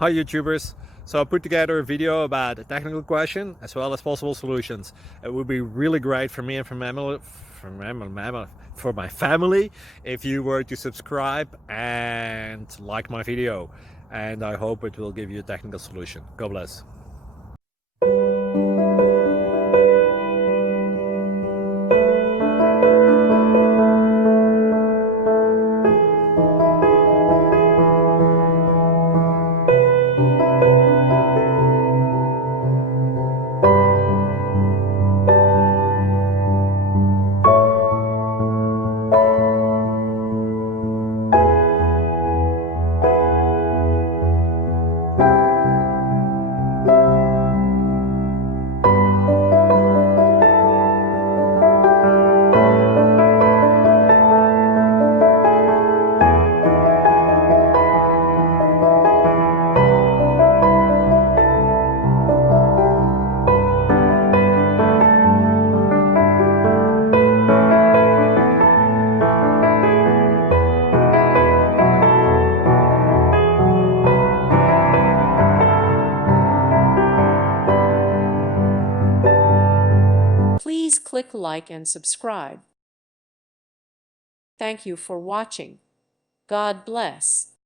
Hi YouTubers! So I put together a video about a technical question as well as possible solutions. It would be really great for me and for my family if you were to subscribe and like my video. And I hope it will give you a technical solution. God bless. Please click like and subscribe. Thank you for watching. God bless.